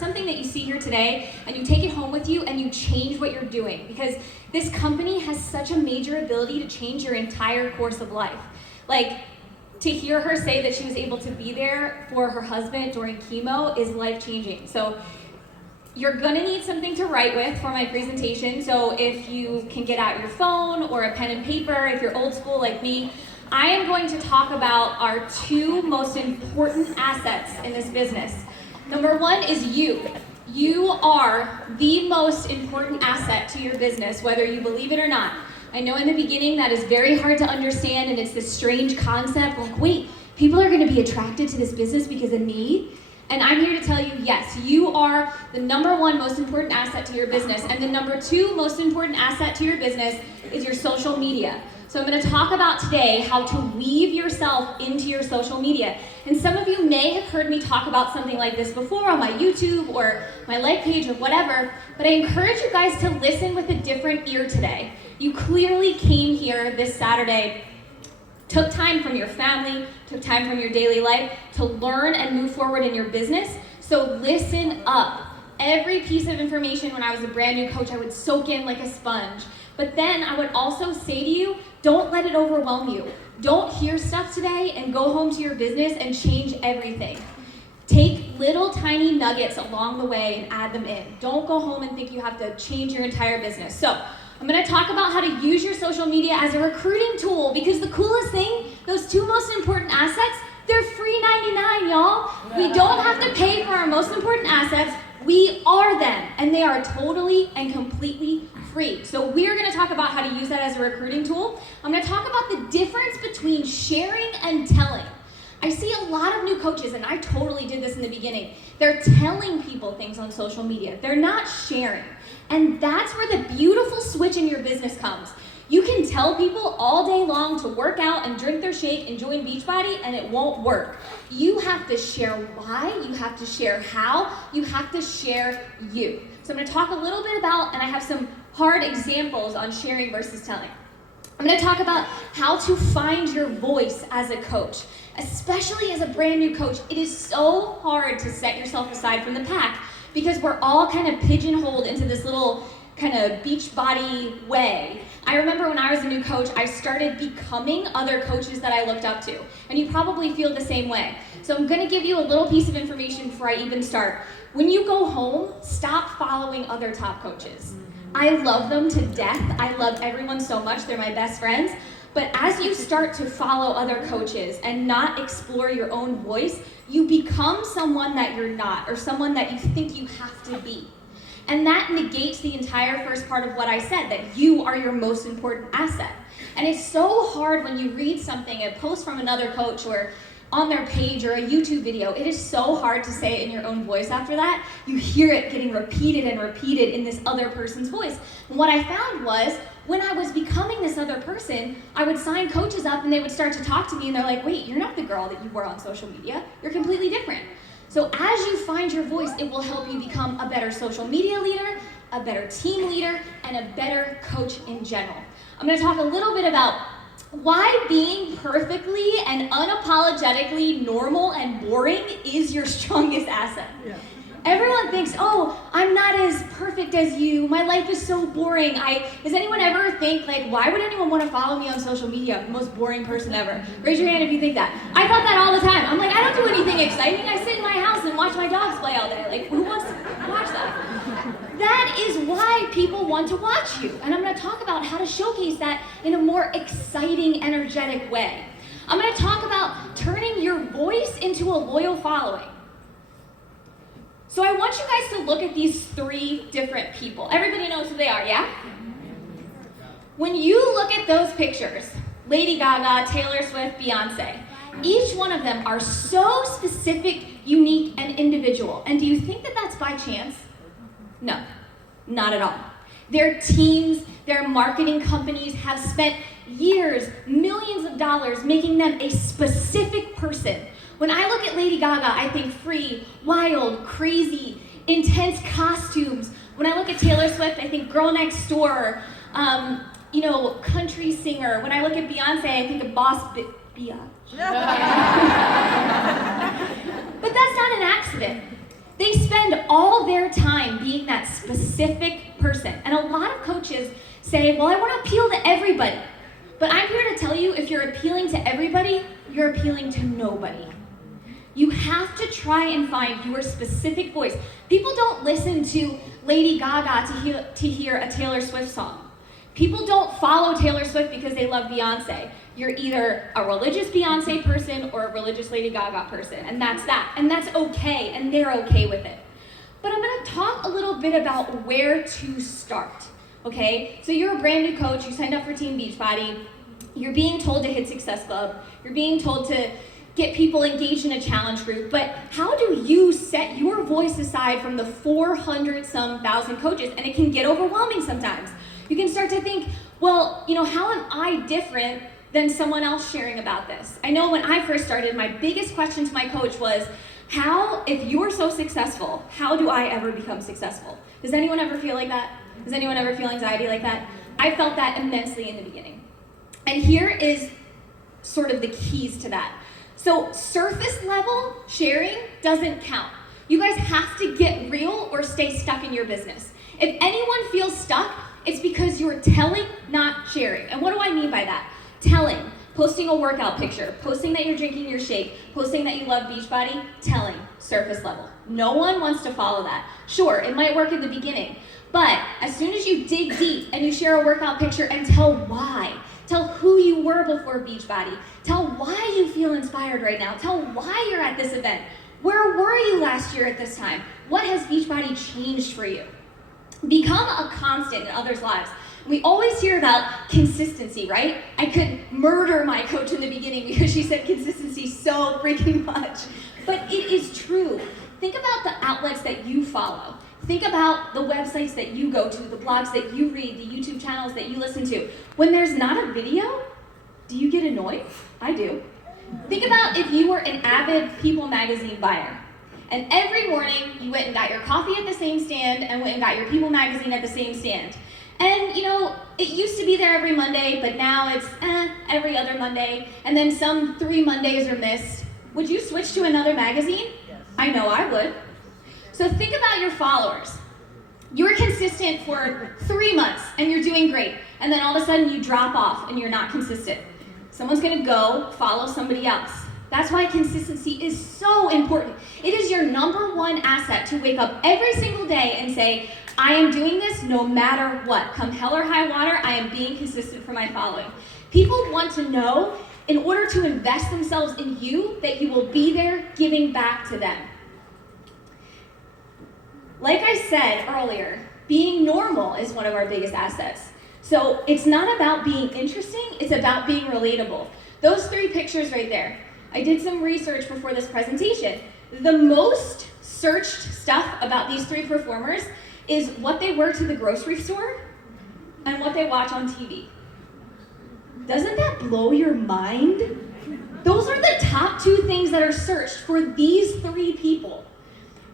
something that you see here today and you take it home with you and you change what you're doing, because this company has such a major ability to change your entire course of life. Like, to hear her say that she was able to be there for her husband during chemo is life-changing. So you're gonna need something to write with for my presentation. So if you can get out your phone or a pen and paper, if you're old school like me, I am going to talk about our two most important assets in this business. Number one is you. You are the most important asset to your business, whether you believe it or not. I know in the beginning that is very hard to understand, and it's this strange concept, like, wait, people are gonna be attracted to this business because of me? And I'm here to tell you, yes, you are the number one most important asset to your business, and the number two most important asset to your business is your social media. So I'm gonna talk about today how to weave yourself into your social media. And some of you may have heard me talk about something like this before on my YouTube or my like page or whatever, but I encourage you guys to listen with a different ear today. You clearly came here this Saturday, took time from your family, took time from your daily life to learn and move forward in your business. So listen up. Every piece of information when I was a brand new coach, I would soak in like a sponge. But then I would also say to you, don't let it overwhelm you. Don't hear stuff today and go home to your business and change everything. Take little tiny nuggets along the way and add them in. Don't go home and think you have to change your entire business. So I'm gonna talk about how to use your social media as a recruiting tool, because the coolest thing, those two most important assets, they're free 99, y'all. We don't have to pay for our most important assets. We are them, and they are totally and completely free. So we're gonna talk about how to use that as a recruiting tool. I'm gonna talk about the difference between sharing and telling. I see a lot of new coaches, and I totally did this in the beginning. They're telling people things on social media. They're not sharing. And that's where the beautiful switch in your business comes. You can tell people all day long to work out and drink their shake and join Beachbody, and it won't work. You have to share why, you have to share how, you have to share you. So I'm gonna talk a little bit about, and I have some hard examples on sharing versus telling. I'm gonna talk about how to find your voice as a coach, especially as a brand new coach. It is so hard to set yourself aside from the pack because we're all kind of pigeonholed into this little kind of Beachbody way. I remember when I was a new coach, I started becoming other coaches that I looked up to. And you probably feel the same way. So I'm gonna give you a little piece of information before I even start. When you go home, stop following other top coaches. I love them to death. I love everyone so much. They're my best friends. But as you start to follow other coaches and not explore your own voice, you become someone that you're not, or someone that you think you have to be. And that negates the entire first part of what I said, that you are your most important asset. And it's so hard when you read something, a post from another coach or on their page or a YouTube video. It is so hard to say it in your own voice after that. You hear it getting repeated and repeated in this other person's voice. And what I found was, when I was becoming this other person, I would sign coaches up and they would start to talk to me and they're like, wait, you're not the girl that you were on social media. You're completely different. So as you find your voice, it will help you become a better social media leader, a better team leader, and a better coach in general. I'm gonna talk a little bit about why being perfectly and unapologetically normal and boring is your strongest asset. Yeah. Everyone thinks, oh, I'm not as perfect as you. My life is so boring. Does anyone ever think, like, why would anyone want to follow me on social media? I'm the most boring person ever. Raise your hand if you think that. I thought that all the time. I'm like, I don't do anything exciting. I sit in my house and watch my dogs play all day. Like, who wants to watch that? That is why people want to watch you. And I'm going to talk about how to showcase that in a more exciting, energetic way. I'm going to talk about turning your voice into a loyal following. So I want you guys to look at these three different people. Everybody knows who they are, yeah? When you look at those pictures, Lady Gaga, Taylor Swift, Beyonce, each one of them are so specific, unique, and individual. And do you think that that's by chance? No, not at all. Their teams, their marketing companies have spent years, millions of dollars making them a specific person. When I look at Lady Gaga, I think free, wild, crazy, intense costumes. When I look at Taylor Swift, I think girl next door, country singer. When I look at Beyonce, I think of boss biatch. But that's not an accident. They spend all their time being that specific person. And a lot of coaches say, well, I want to appeal to everybody. But I'm here to tell you, if you're appealing to everybody, you're appealing to nobody. You have to try and find your specific voice. People don't listen to Lady Gaga to hear a Taylor Swift song. People don't follow Taylor Swift because they love Beyonce. You're either a religious Beyonce person or a religious Lady Gaga person, and that's that. And that's okay, and they're okay with it. But I'm gonna talk a little bit about where to start, okay? So you're a brand new coach, you signed up for Team Beachbody, you're being told to hit Success Club, you're being told to get people engaged in a challenge group, but how do you set your voice aside from the 400-some thousand coaches? And it can get overwhelming sometimes. You can start to think, well, how am I different than someone else sharing about this? I know when I first started, my biggest question to my coach was, if you're so successful, how do I ever become successful? Does anyone ever feel like that? Does anyone ever feel anxiety like that? I felt that immensely in the beginning. And here is sort of the keys to that. So surface level sharing doesn't count. You guys have to get real or stay stuck in your business. If anyone feels stuck, it's because you're telling, not sharing. And what do I mean by that? Telling, posting a workout picture, posting that you're drinking your shake, posting that you love Beachbody, telling, surface level. No one wants to follow that. Sure, it might work in the beginning, but as soon as you dig deep and you share a workout picture and tell why, tell who you were before Beachbody, tell why you feel inspired right now, tell why you're at this event, where were you last year at this time, what has Beachbody changed for you? Become a constant in others' lives. We always hear about consistency, right? I could murder my coach in the beginning because she said consistency so freaking much. But it is true. Think about the outlets that you follow. Think about the websites that you go to, the blogs that you read, the YouTube channels that you listen to. When there's not a video, do you get annoyed? I do. Think about if you were an avid People magazine buyer. And every morning you went and got your coffee at the same stand and went and got your People magazine at the same stand. And it used to be there every Monday, but now it's every other Monday, and then some 3 Mondays are missed. Would you switch to another magazine? Yes. I know I would. So think about your followers. You're consistent for 3 months and you're doing great, and then all of a sudden you drop off and you're not consistent. Someone's gonna go follow somebody else. That's why consistency is so important. It is your #1 asset to wake up every single day and say, I am doing this no matter what. Come hell or high water, I am being consistent for my following. People want to know, in order to invest themselves in you, that you will be there giving back to them. Like I said earlier, being normal is one of our biggest assets. So it's not about being interesting, it's about being relatable. Those 3 pictures right there. I did some research before this presentation. The most searched stuff about these 3 performers is what they wear to the grocery store and what they watch on TV. Doesn't that blow your mind? Those are the top 2 things that are searched for these 3 people.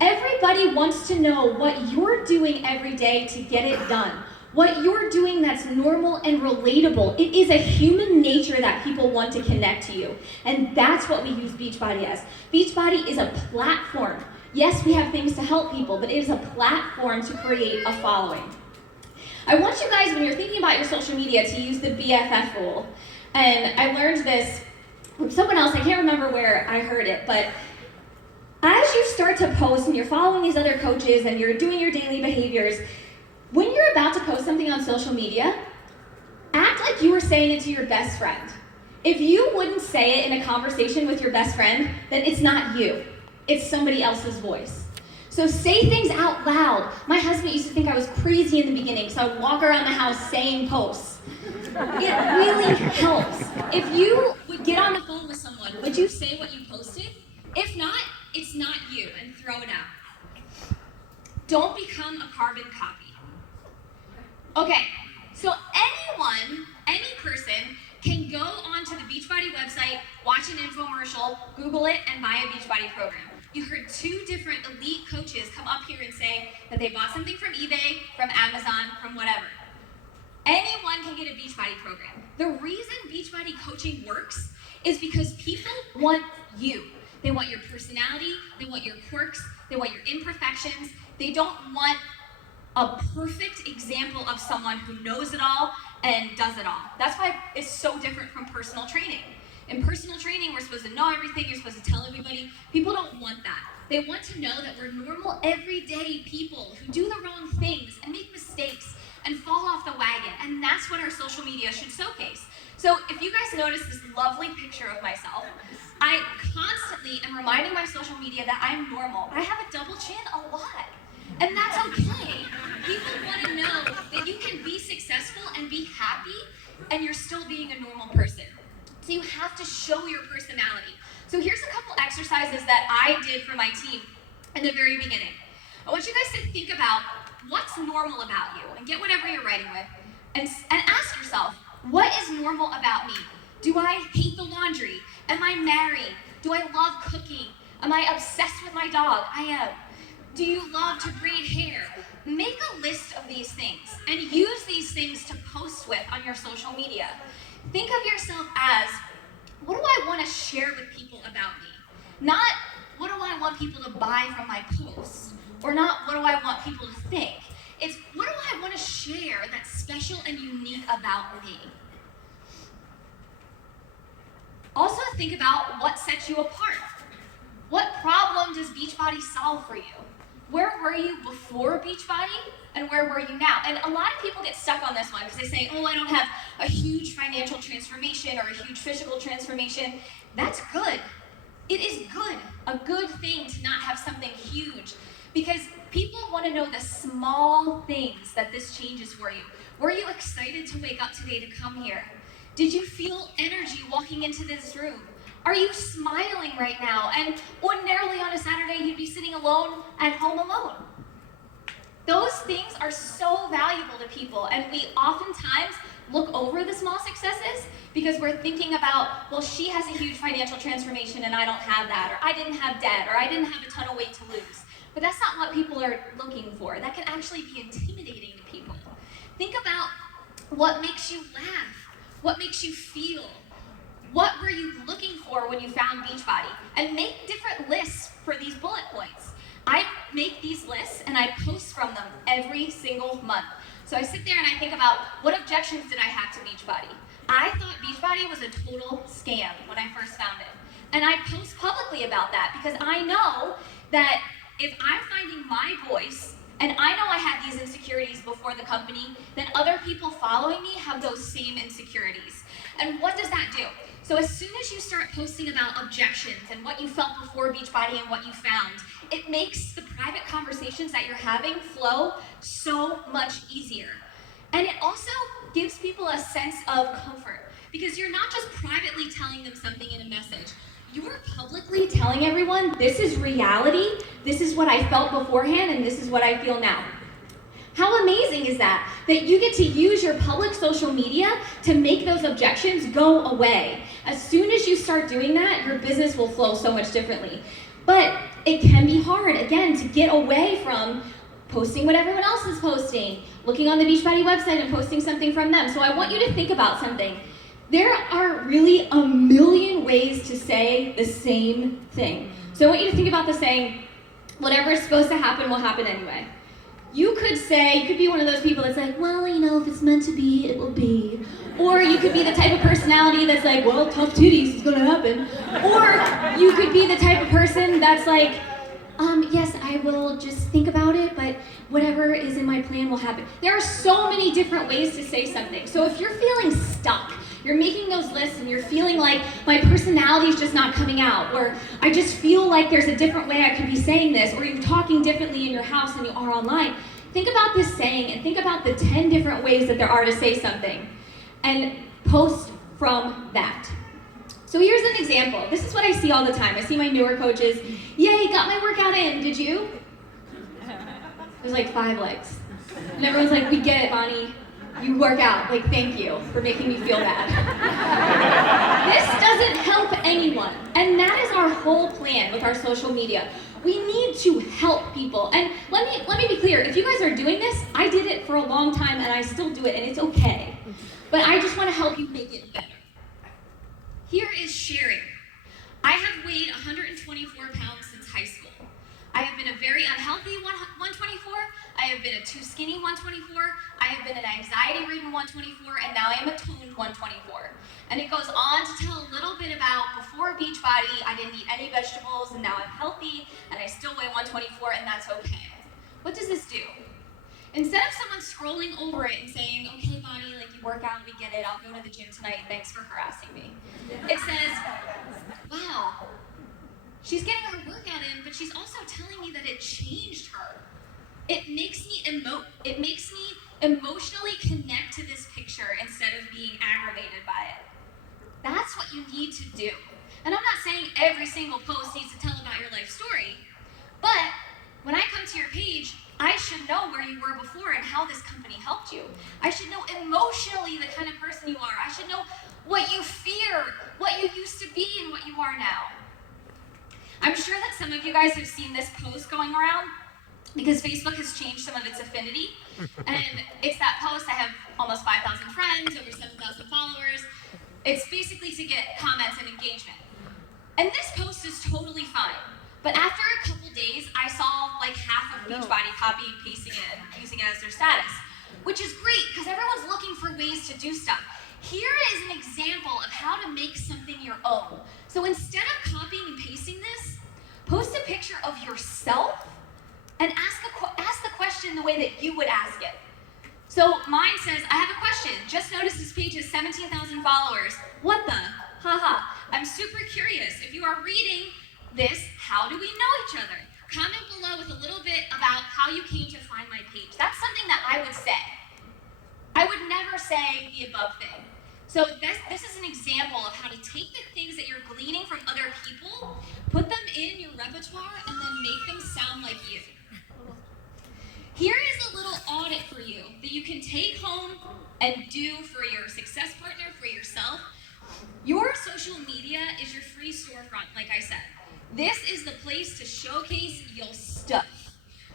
Everybody wants to know what you're doing every day to get it done. What you're doing that's normal and relatable. It is a human nature that people want to connect to you. And that's what we use Beachbody as. Beachbody is a platform. Yes, we have things to help people, but it is a platform to create a following. I want you guys, when you're thinking about your social media, to use the BFF rule. And I learned this from someone else. I can't remember where I heard it, but as you start to post and you're following these other coaches and you're doing your daily behaviors, when you're about to post something on social media, act like you were saying it to your best friend. If you wouldn't say it in a conversation with your best friend, then it's not you. It's somebody else's voice. So say things out loud. My husband used to think I was crazy in the beginning, so I would walk around the house saying posts. It really helps. If you would get on the phone with someone, would you say what you posted? If not, it's not you, and throw it out. Don't become a carbon copy. Okay, so any person can go onto the Beachbody website, watch an infomercial, Google it, and buy a Beachbody program. You heard 2 different elite coaches come up here and say that they bought something from eBay, from Amazon, from whatever. Anyone can get a Beachbody program. The reason Beachbody coaching works is because people want you. They want your personality, they want your quirks, They want your imperfections. They don't want a perfect example of someone who knows it all and does it all. That's why it's so different from personal training. In personal training, we're supposed to know everything, you're supposed to tell everybody. People don't want that. They want to know that we're normal, everyday people who do the wrong things and make mistakes and fall off the wagon. And that's what our social media should showcase. So if you guys notice this lovely picture of myself, I constantly am reminding my social media that I'm normal. I have a double chin a lot. And that's okay. People want to know that you can be successful and be happy and you're still being a normal person. So you have to show your personality. So here's a couple exercises that I did for my team in the very beginning. I want you guys to think about what's normal about you and get whatever you're writing with and ask yourself, what is normal about me? Do I hate the laundry? Am I married? Do I love cooking? Am I obsessed with my dog? I am. Do you love to braid hair? Make a list of these things and use these things to post with on your social media. Think of yourself as, what do I want to share with people about me? Not, what do I want people to buy from my posts? Or not, what do I want people to think? It's, what do I want to share that's special and unique about me? Also think about what sets you apart. What problem does Beachbody solve for you? Where were you before Beachbody and where were you now? And a lot of people get stuck on this one because they say, oh, I don't have a huge financial transformation or a huge physical transformation. That's good. It is good, a good thing to not have something huge because people want to know the small things that this changes for you. Were you excited to wake up today to come here? Did you feel energy walking into this room? Are you smiling right now? And ordinarily on a Saturday, you'd be sitting alone at home alone. Those things are so valuable to people, and we oftentimes look over the small successes because we're thinking about, well, she has a huge financial transformation and I don't have that, or I didn't have debt, or I didn't have a ton of weight to lose. But that's not what people are looking for. That can actually be intimidating to people. Think about what makes you laugh, what makes you feel. What were you looking for when you found Beachbody? And make different lists for these bullet points. I make these lists and I post from them every single month. So I sit there and I think about what objections did I have to Beachbody? I thought Beachbody was a total scam when I first found it. And I post publicly about that because I know that if I'm finding my voice and I know I had these insecurities before the company, then other people following me have those same insecurities. And what does that do? So as soon as you start posting about objections and what you felt before Beachbody and what you found, it makes the private conversations that you're having flow so much easier. And it also gives people a sense of comfort because you're not just privately telling them something in a message. You're publicly telling everyone, this is reality, this is what I felt beforehand, and this is what I feel now. How amazing is that? That you get to use your public social media to make those objections go away. As soon as you start doing that, your business will flow so much differently. But it can be hard, again, to get away from posting what everyone else is posting, looking on the Beachbody website and posting something from them. So I want you to think about something. There are really a million ways to say the same thing. So I want you to think about the saying, whatever is supposed to happen will happen anyway. You could say, you could be one of those people that's like, well, you know, if it's meant to be, it will be. Or you could be the type of personality that's like, well, tough titties is gonna happen. Or you could be the type of person that's like, yes, I will just think about it, but whatever is in my plan will happen. There are so many different ways to say something. So if you're feeling stuck, you're making those lists and you're feeling like my personality is just not coming out, or I just feel like there's a different way I could be saying this, or you're talking differently in your house than you are online, think about this saying and think about the 10 different ways that there are to say something and post from that. So here's an example. This is what I see all the time. I see my newer coaches, yay, got my workout in, did you? There's like 5 likes. And everyone's like, we get it, Bonnie. You work out, like thank you for making me feel bad. This doesn't help anyone. And that is our whole plan with our social media. We need to help people. And let me be clear, if you guys are doing this, I did it for a long time and I still do it and it's okay. But I just want to help you make it better. Here is sharing. I have weighed 124 pounds since high school. I have been a very unhealthy 124. I have been a too skinny 124. I have been an anxiety-ridden 124, and now I am a toned 124. And it goes on to tell a little bit about before Beachbody, I didn't eat any vegetables, and now I'm healthy, and I still weigh 124, and that's okay. What does this do? Instead of someone scrolling over it and saying, okay, Bonnie, like you work out, we get it, I'll go to the gym tonight, thanks for harassing me. It says, wow, she's getting her workout in, but she's also telling me that it changed her. It makes me emotionally connect to this picture instead of being aggravated by it. That's what you need to do. And I'm not saying every single post needs to tell about your life story, but when I come to your page, I should know where you were before and how this company helped you. I should know emotionally the kind of person you are. I should know what you fear, what you used to be, and what you are now. I'm sure that some of you guys have seen this post going around because Facebook has changed some of its affinity. And it's that post, I have almost 5,000 friends, over 7,000 followers. It's basically to get comments and engagement. And this post is totally fine. But after a couple days, I saw like half of Beachbody copying and pasting it and using it as their status, which is great because everyone's looking for ways to do stuff. Here is an example of how to make something your own. So instead of copying and pasting this, post a picture of yourself and ask the question the way that you would ask it. So mine says, I have a question. Just noticed this page has 17,000 followers. What the? Haha. I'm super curious. If you are reading this, how do we know each other? Comment below with a little bit about how you came to find my page. That's something that I would say. I would never say the above thing. So this is an example of how to take the things that you're gleaning from other people, put them in your repertoire, and then make them sound like you. Here is a little audit for you that you can take home and do for your success partner, for yourself. Your social media is your free storefront, like I said. This is the place to showcase your stuff.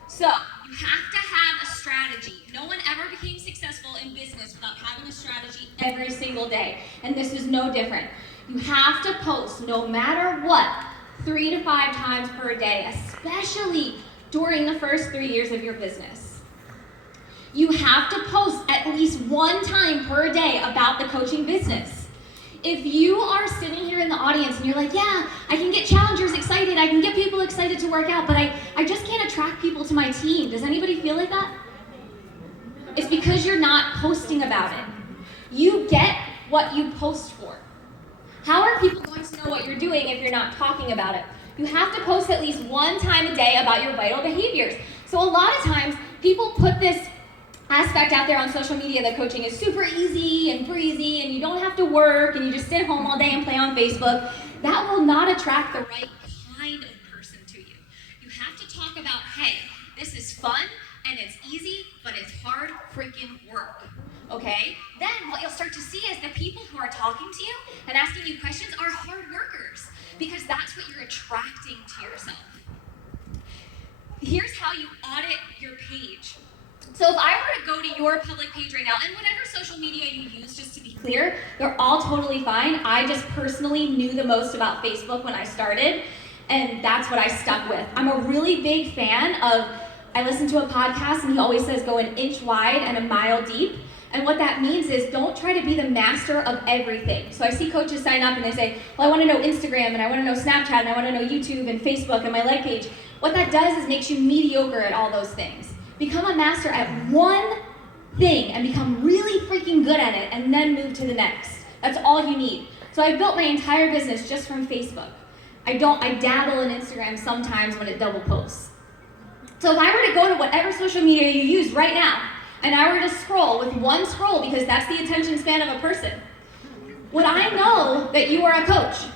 So, you have to have a strategy. No one ever became successful in business without having a strategy every single day. And this is no different. You have to post no matter what, 3 to 5 times per day, especially during the first 3 years of your business. You have to post at least 1 time per day about the coaching business. If you are sitting here in the audience and you're like, yeah, I can get challengers excited, I can get people excited to work out, but I just can't attract people to my team. Does anybody feel like that? It's because you're not posting about it. You get what you post for. How are people going to know what you're doing if you're not talking about it? You have to post at least 1 time a day about your vital behaviors. So a lot of times, people put this aspect out there on social media that coaching is super easy and breezy and you don't have to work and you just sit home all day and play on Facebook. That will not attract the right kind of person to you. You have to talk about, hey, this is fun and it's easy, but it's hard freaking work, okay? Then what you'll start to see is the people who are talking to you and asking you questions are hard workers because that's what you're attracting to yourself. Here's how you audit your page. So if I were to go to your public page right now, and whatever social media you use, just to be clear, they're all totally fine. I just personally knew the most about Facebook when I started, and that's what I stuck with. I'm a really big fan of, I listen to a podcast and he always says go 1 inch wide and a mile deep. And what that means is don't try to be the master of everything. So I see coaches sign up and they say, well, I want to know Instagram and I want to know Snapchat and I want to know YouTube and Facebook and my life page. What that does is makes you mediocre at all those things. Become a master at one thing and become really freaking good at it and then move to the next. That's all you need. So I built my entire business just from Facebook. I dabble in Instagram sometimes when it double posts. So if I were to go to whatever social media you use right now, and I were to scroll with 1 scroll, because that's the attention span of a person, would I know that you are a coach?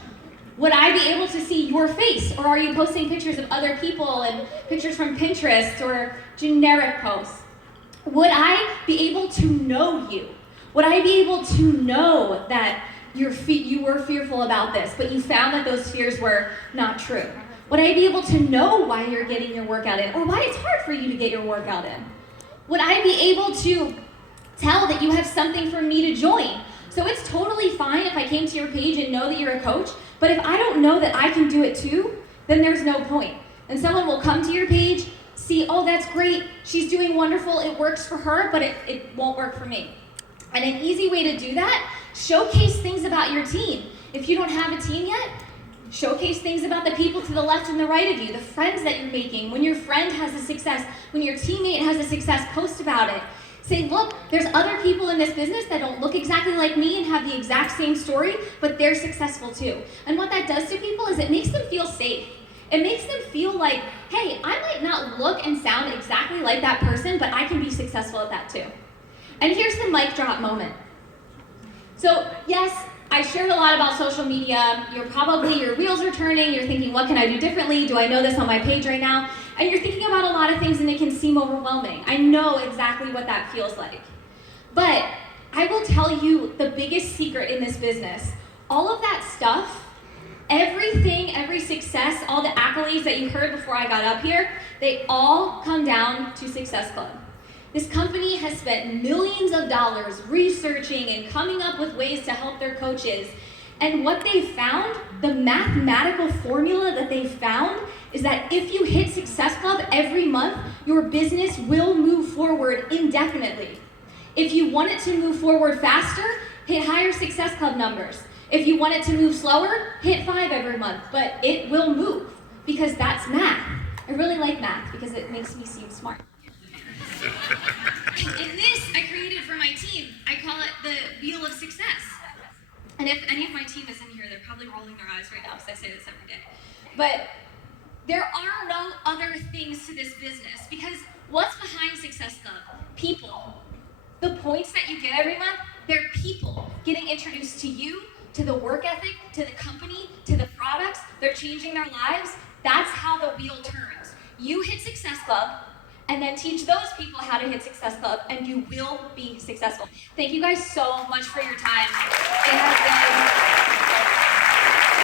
Would I be able to see your face? Or are you posting pictures of other people and pictures from Pinterest or generic posts? Would I be able to know you? Would I be able to know that you were fearful about this, but you found that those fears were not true? Would I be able to know why you're getting your workout in, or why it's hard for you to get your workout in? Would I be able to tell that you have something for me to join? So it's totally fine if I came to your page and know that you're a coach, but if I don't know that I can do it too, then there's no point. And someone will come to your page, see, oh, that's great, she's doing wonderful, it works for her, but it won't work for me. And an easy way to do that, showcase things about your team. If you don't have a team yet, showcase things about the people to the left and the right of you, the friends that you're making. When your friend has a success, when your teammate has a success, post about it. Say, look, there's other people in this business that don't look exactly like me and have the exact same story, but they're successful too. And what that does to people is it makes them feel safe. It makes them feel like, hey, I might not look and sound exactly like that person, but I can be successful at that too. And here's the mic drop moment. So yes, I shared a lot about social media. Your wheels are turning. You're thinking, what can I do differently? Do I know this on my page right now? And you're thinking about a lot of things and it can seem overwhelming. I know exactly what that feels like. But I will tell you the biggest secret in this business. All of that stuff, everything, every success, all the accolades that you heard before I got up here, they all come down to Success Club. This company has spent millions of dollars researching and coming up with ways to help their coaches. And what they found, the mathematical formula that they found, is that if you hit Success Club every month, your business will move forward indefinitely. If you want it to move forward faster, hit higher Success Club numbers. If you want it to move slower, hit 5 every month, but it will move because that's math. I really like math because it makes me seem smart. And this I created for my team. I call it the Wheel of Success. And if any of my team is in here, they're probably rolling their eyes right now because I say this every day. But there are no other things to this business because what's behind Success Club? People. The points that you get every month, they're people getting introduced to you, to the work ethic, to the company, to the products. They're changing their lives. That's how the wheel turns. You hit Success Club, and then teach those people how to hit Success Club, and you will be successful. Thank you guys so much for your time.